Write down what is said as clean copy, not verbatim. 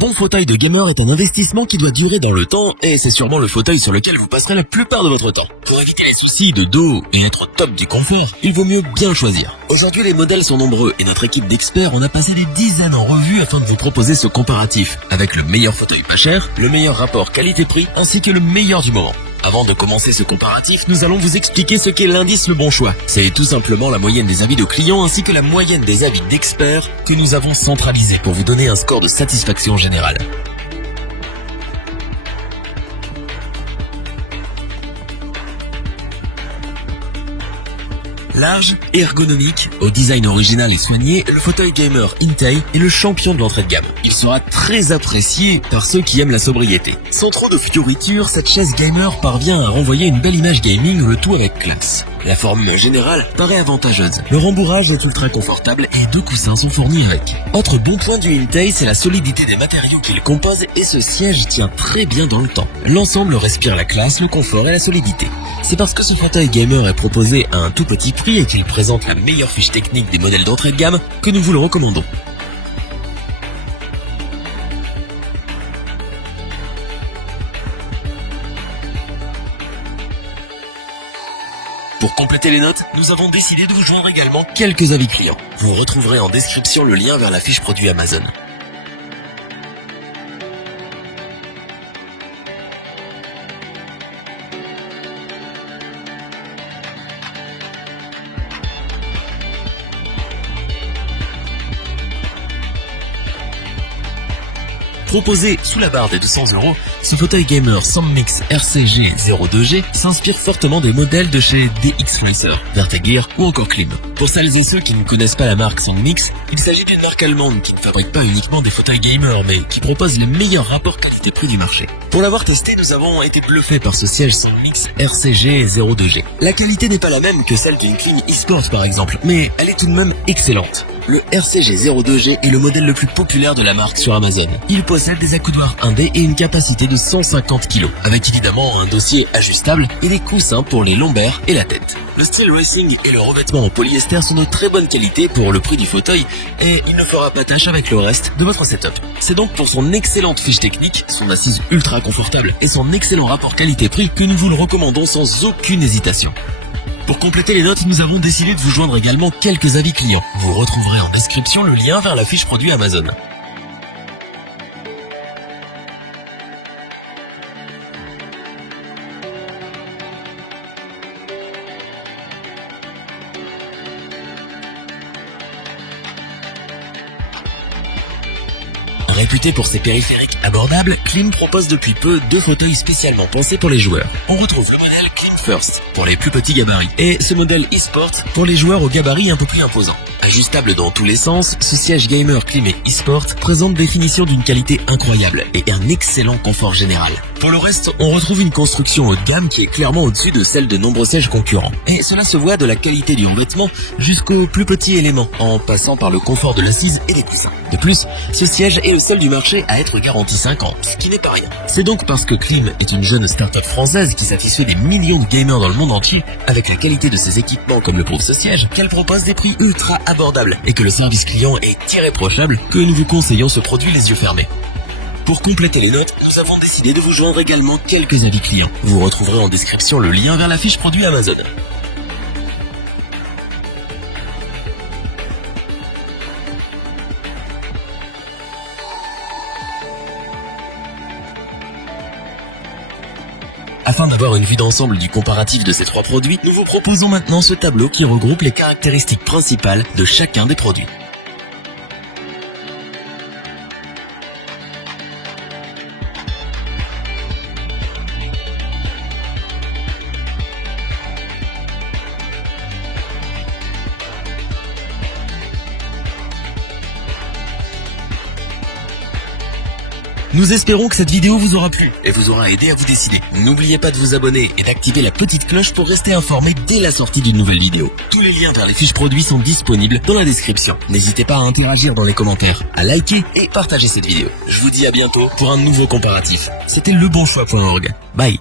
bon fauteuil de gamer est un investissement qui doit durer dans le temps et c'est sûrement le fauteuil sur lequel vous passerez la plupart de votre temps. Pour éviter les soucis de dos et être au top du confort, il vaut mieux bien le choisir. Aujourd'hui, les modèles sont nombreux et notre équipe d'experts en a passé des dizaines en revue afin de vous proposer ce comparatif avec le meilleur fauteuil pas cher, le meilleur rapport qualité-prix ainsi que le meilleur du moment. Avant de commencer ce comparatif, nous allons vous expliquer ce qu'est l'indice Le Bon Choix. C'est tout simplement la moyenne des avis de clients ainsi que la moyenne des avis d'experts que nous avons centralisés pour vous donner un score de satisfaction générale. Large, ergonomique, au design original et soigné, le fauteuil gamer Intei est le champion de l'entrée de gamme. Il sera très apprécié par ceux qui aiment la sobriété. Sans trop de fioritures, cette chaise gamer parvient à renvoyer une belle image gaming, le tout avec classe. La forme générale paraît avantageuse. Le rembourrage est ultra confortable et 2 coussins sont fournis avec. Autre bon point du Intei, c'est la solidité des matériaux qu'il compose et ce siège tient très bien dans le temps. L'ensemble respire la classe, le confort et la solidité. C'est parce que ce fauteuil gamer est proposé à un tout petit prix et qu'il présente la meilleure fiche technique des modèles d'entrée de gamme que nous vous le recommandons. Pour compléter les notes, nous avons décidé de vous joindre également quelques avis clients. Vous retrouverez en description le lien vers la fiche produit Amazon. Proposé sous la barre des 200 €, ce fauteuil gamer Sommix RCG 02G s'inspire fortement des modèles de chez DX Racer, Vertegear ou encore Klim. Pour celles et ceux qui ne connaissent pas la marque Sommix, il s'agit d'une marque allemande qui ne fabrique pas uniquement des fauteuils gamer mais qui propose les meilleurs rapports qualité-prix du marché. Pour l'avoir testé, nous avons été bluffés par ce siège Sommix RCG 02G. La qualité n'est pas la même que celle d'une Klim eSport par exemple, mais elle est tout de même excellente. Le RCG 02G est le modèle le plus populaire de la marque sur Amazon. Il possède des accoudoirs indés et une capacité de 150 kg, avec évidemment un dossier ajustable et des coussins pour les lombaires et la tête. Le style racing et le revêtement en polyester sont de très bonne qualité pour le prix du fauteuil et il ne fera pas tâche avec le reste de votre setup. C'est donc pour son excellente fiche technique, son assise ultra confortable et son excellent rapport qualité-prix que nous vous le recommandons sans aucune hésitation. Pour compléter les notes, nous avons décidé de vous joindre également quelques avis clients. Vous retrouverez en description le lien vers la fiche produit Amazon. Réputé pour ses périphériques abordables, Klim propose depuis peu 2 fauteuils spécialement pensés pour les joueurs. On retrouve le modèle Klim First pour les plus petits gabarits et ce modèle eSport pour les joueurs aux gabarits un peu plus imposants. Ajustable dans tous les sens, ce siège gamer Klim et eSport présente des finitions d'une qualité incroyable et un excellent confort général. Pour le reste, on retrouve une construction haut de gamme qui est clairement au-dessus de celle de nombreux sièges concurrents. Et cela se voit de la qualité du revêtement jusqu'aux plus petits éléments, en passant par le confort de l'assise et des coussins. De plus, ce siège est le seul du marché à être garanti 5 ans, ce qui n'est pas rien. C'est donc parce que Klim est une jeune start-up française qui satisfait des millions de gamers dans le monde entier, avec la qualité de ses équipements comme le prouve ce siège, qu'elle propose des prix ultra abordables et que le service client est irréprochable, que nous vous conseillons ce produit les yeux fermés. Pour compléter les notes, nous avons décidé de vous joindre également quelques avis clients. Vous retrouverez en description le lien vers la fiche produit Amazon. Afin d'avoir une vue d'ensemble du comparatif de ces 3 produits, nous vous proposons maintenant ce tableau qui regroupe les caractéristiques principales de chacun des produits. Nous espérons que cette vidéo vous aura plu et vous aura aidé à vous décider. N'oubliez pas de vous abonner et d'activer la petite cloche pour rester informé dès la sortie d'une nouvelle vidéo. Tous les liens vers les fiches produits sont disponibles dans la description. N'hésitez pas à interagir dans les commentaires, à liker et partager cette vidéo. Je vous dis à bientôt pour un nouveau comparatif. C'était lebonchoix.org. Bye.